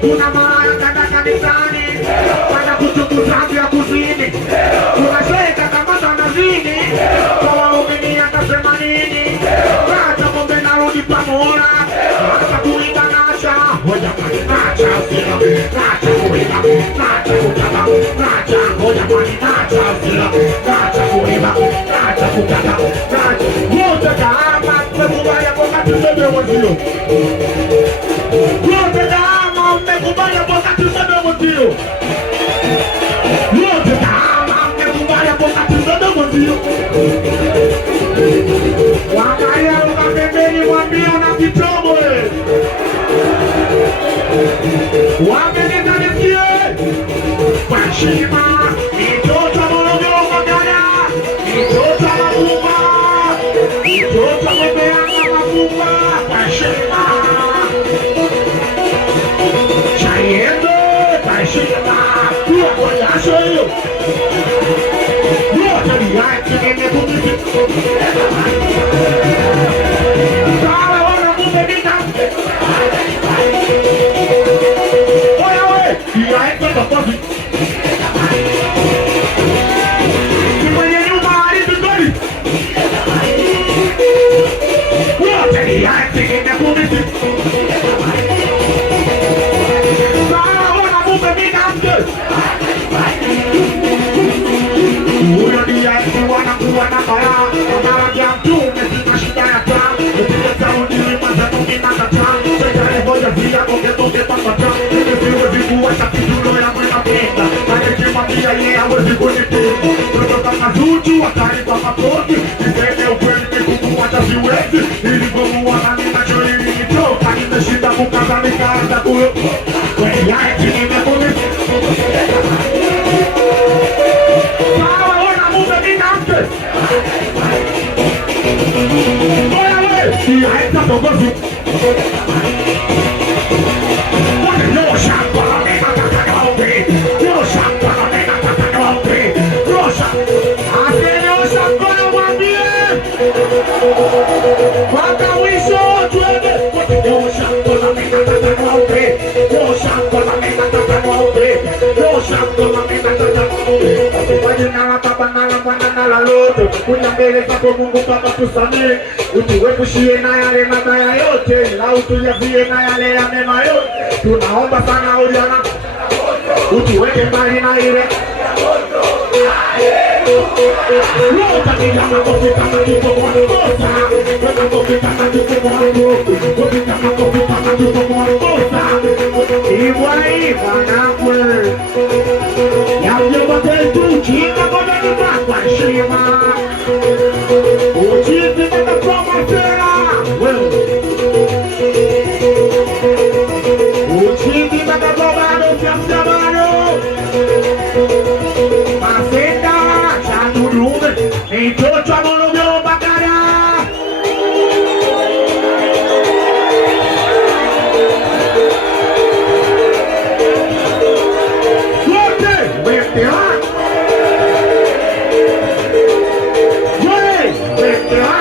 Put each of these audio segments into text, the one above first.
Kuna malaya kanda kanisani, wana kuchunguza ya kuzini, kuna shehe kakamata nazini, kwa waumini atasema nini? Kacha kumbe narudi pamoja, hata kuimba nacha, hoja mani nacha sila, nacha kuimba, nacha kukaba, nacha hoja mani nacha sila, nacha kuimba, nacha kukaba, nacha wote kaama, mmekubali kwa tuseme wazio, wote kaama, mmekubali kwa tuseme wazio, wote kaama, mmekubali kwa tuseme wazio. Wakaya ukapembeni mwambie una kitobo wamenekanisiye kwa heshima mitoto Morogoro Magana mitoto Mabumba mitoto Mbeanga Mabumba kwa heshima Chayendo kwa heshima kuwa kwa jasho hiyo yote ni yaki nene kumiki sawa wana kumbe nina oya we iya eke kapazi kimwenye nyuma alibigori yote ni yaki nene kumiki sawa wana kumbe nina huyo ni yaki wanakuwa na baya Mara ya mtume sina shida ya taa Upige saundi limaza tukimaka taa Sekare hoja via koke papata Nimeziwe vikuwa shakitulo ya mwena penda Anekimambia ye hawezi kunipenda Toto kama zuchu wakari kwa mapozi Niseme ukweli nikukuwa siwezi Niligomuwa na ninacho ilinitoka Nimeshinda kukaza nikaanza kuyo Kwenye yaki nimekunisi Sawa wana mume ninamke Oya we, iya eka togozi Wale nyosha kwa nena kakanyombe Nyosha kwa nena kakanyombe Nyosha Ase nyosha kwa mwambie Waka wisho tuende Wale nyosha kwa nena kakanyombe Nyosha kwa nena kakanyombe Nyosha kwa nena kakanyombe Wajina la baba na la mwana na la loto Kunya mbele zako Mungu baba tusamee Utuwepushie na yale mabaya yote La utuyavie na yale ya mema yote Tunaomba sana ujana Utuweke mbali na ile Lota kila makofi kama tuko mwanakosa Makofi kama tuko mwanakosa Makofi kama tuko mwanakosa Iwa na kwe Yavyo matetu chika kone ni bakwa shima Uchizi mata promasera Uchizi mata promano fiamsamano Masenda chanurume Nitoto Morogoro Magana Wote wete ha Wete ha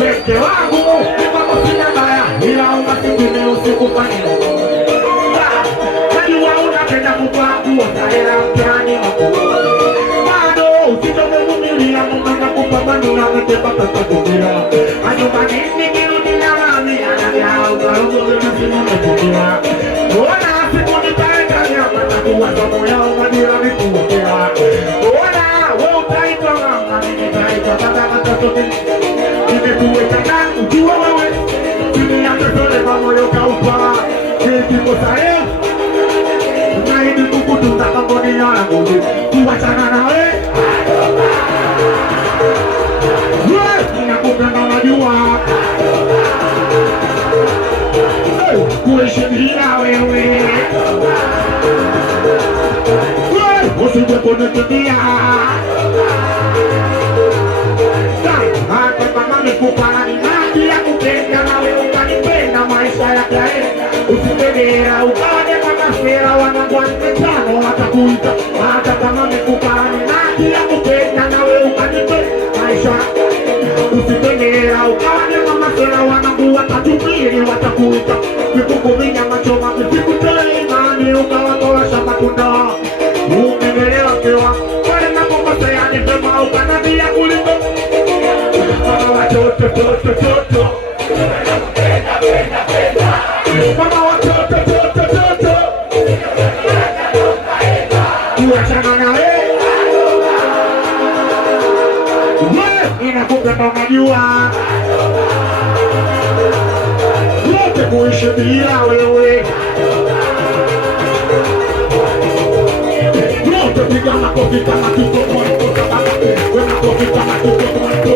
Wete wangu Nipako sina baya Ila umasikime usiku panilo Kajua unapenda kupangu Wataela mtani makuwa Bado usitoke vumilia Mumanga kupambanu na mtepa kakatumia Anyumba nini kirudi na mami Anagea ukarugo na simu metumia Ona siku nitaenda Nyama takuwa somo yao Madira vikuwakea Ona we utaitwa mama Nitaitwa kata katoto Nimekuweka ndani ujua wewe Chini ya kesole pamoyo kaupa Kiko sareo Unaidi kukutunza kamboni yangu Kuwachana na we umekimbia. Hata kama nikupani maji ya kupenda nawe ukanipenda maisha yakaenda. Usipendera ukane kama sera wanagwante tano watakuita. Hata kama nikupani maji ya kupenda nawe ukanipenda maisha. Usipendera ukane kama sera wanagua tatupili watakuita. Vikukuminya machoma visikutoi imani ukawatowasha matunda. Umemelewa kewa wale na mombasa ya nipema ukanabia kuliko. Mama watoto toto toto mama watoto toto toto kuachana na wewe inakupenda unajua yote kuishi bila wewe yote piga makofi kama tuko mwanzo kama wewe makofi kama tuko mwanzo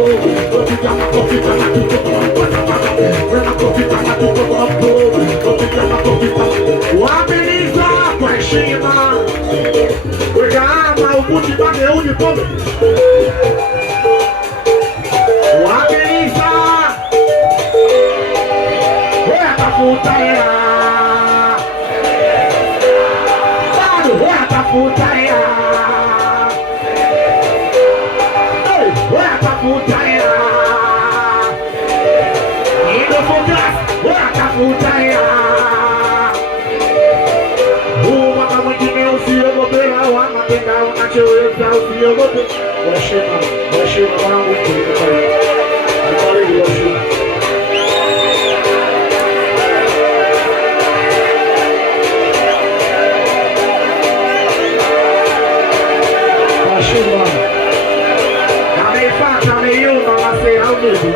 piga makofi kama tuko mwanzo wewe makofi kama tuko mwanzo piga makofi kama wameliza kwa heshima wewe kama ukuti pande uje pombe wameliza wewe atafuta hela bado wewe atafuta hela wewe atafuta hela ndio focus wewe atafuta hela mwaka mwingine usiogope lawama tenda unachoweza usiogope washema wangu kulikafanya Hallelujah. Ameipata ameiumba wase haumizi.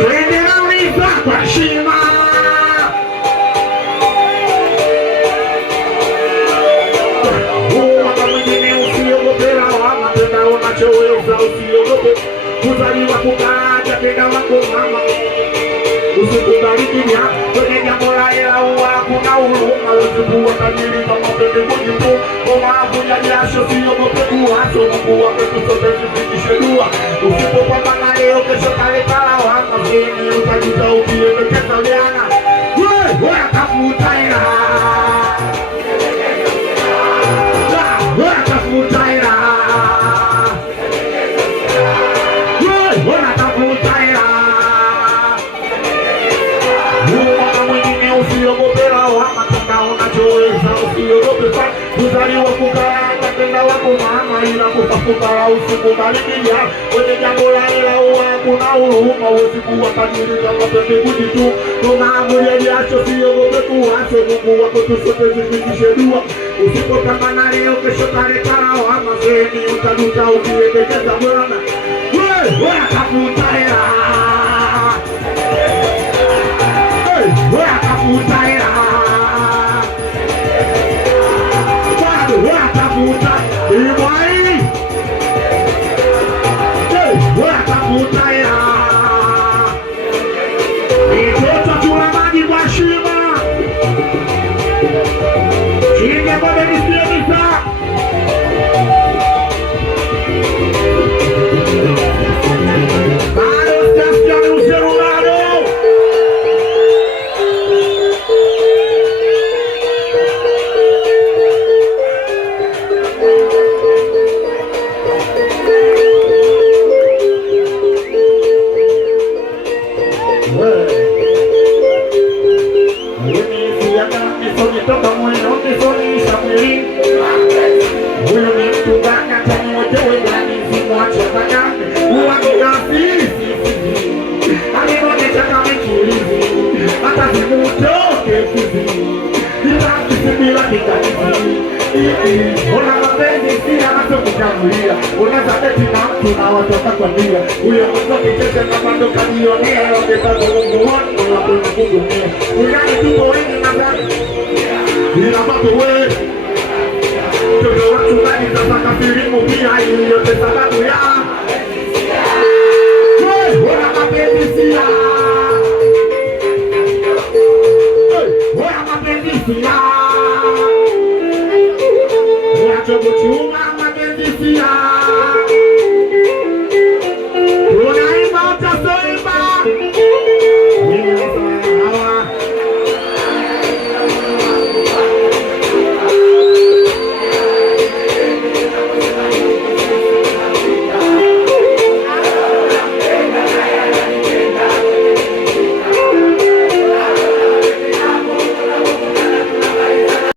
Twende nauliza kwa shima. Mwaka mwingine usiogope lawama tenda unachoweza usiogope. Kuzaliwa kukaja tenda wako mama. Usikubali kimya kwenye jambo la hela hakuna huruma. Usikuwa tajiri kama pende kujibu mawavu ya jasho siogope kuwaso Mungu wetu sote tufikishe dua. Usipopambana leo kesho kaleta lawama. Mgeni utajuta ukielekeza jana. Wewe atafuta hela wewe atafuta hela wewe atafuta hela mwaka mwingine usiogope lawama tenda unachoweza usiogope sana. Kuzaliwa kukaranga tenda wako mama ila kufakukara usikubali kimya kwenye jambo la hela hakuna huruma. Usikuwa tajiri kama pende kujitu maavu ya jasho siogope kuwaso Mungu wako tusote zifikishe dua. Usipopambana leo kesho kaleta lawama. Mgeni utajuta ukielekeza Bwana. Wewe atafuta hela wewe atafuta hela bado wewe atafuta imani wewe atafuta hela mtoto tuna maji kwa shima kinga bado nisiemisa bado sitasikia userulado toka mwendo kisonisha mwili huyo ni mtunganya tani wote wegani zimwache magane uwakika sisi alionyesha kama kilizi hata zimutoke fizi itakisibila kikalizi ona mapenzi sila nato kutangulia unaweza beti na mtu na watoka kwa ndia huyo mtu kicheze na bando kanionea waketaka mungu watu na kwenye kugumia unani tuko wengi na zani ila mato we Toto watu gani sasa kafirimu pia ili yote sababu ya